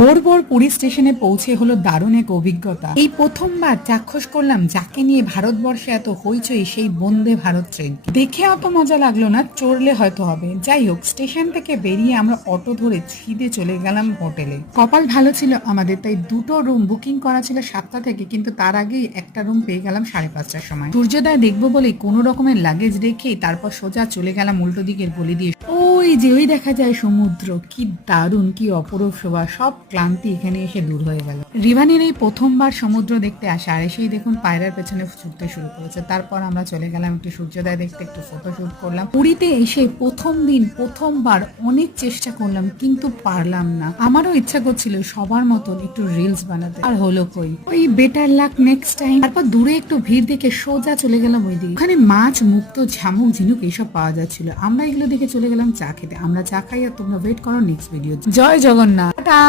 ভোর ভোর পুরী স্টেশনে পৌঁছে হলো দারুণ এক অভিজ্ঞতা। এই প্রথমবার চাক্ষুষ করলাম যাকে নিয়ে ভারতবর্ষে এত হইচই, সেই বন্দে ভারত ট্রেন। দেখে অত মজা লাগলো না, চড়লে হয়তো হবে। যাই হোক, স্টেশন থেকে বেরিয়ে আমরা অটো ধরে সিধে চলে গেলাম হোটেলে। কপাল ভালো ছিল আমাদের, তাই দুটো রুম বুকিং করা ছিল 7টা থেকে, কিন্তু তার আগেই একটা রুম পেয়ে গেলাম 5:30টার সময়। সূর্যোদয় দেখবো বলে কোনো রকমের লাগেজ রেখেই তারপর সোজা চলে গেলাম উল্টো দিকের গলি দিয়ে। ওই যে ওই দেখা যায় সমুদ্র, কি দারুণ, কি অপরূপ শোভা। সব ক্লান্তি এখানে এসে দূর হয়ে গেল। রিভানের এই প্রথমবার সমুদ্র দেখতে আসা, আর এসেই দেখুন পায়রার পেছনে ছুটতে শুরু করেছে। তারপর আমরা চলে গেলাম একটু সূর্যোদয় দেখতে, একটু ফটোশুট করলাম। পুরীতে এসে প্রথম দিন প্রথমবার অনেক চেষ্টা করলাম, কিন্তু পারলাম না। আমারও ইচ্ছা করছিল সবার মতন একটু রিলস বানাতে, আর হলো কই। ওই বেটার লাক নেক্সট টাইম। তারপর দূরে একটু ভিড় দেখে সোজা চলে গেলাম ওই দিকে। ওখানে মাছ, মুক্তো, ঝামুক, ঝিনুক এইসব পাওয়া যাচ্ছিল। আমরা এগুলো দেখে চলে গেলাম চা খেতে। আমরা চা খাই আর তোমরা ওয়েট করো নেক্সট ভিডিও। জয় জগন্নাথ।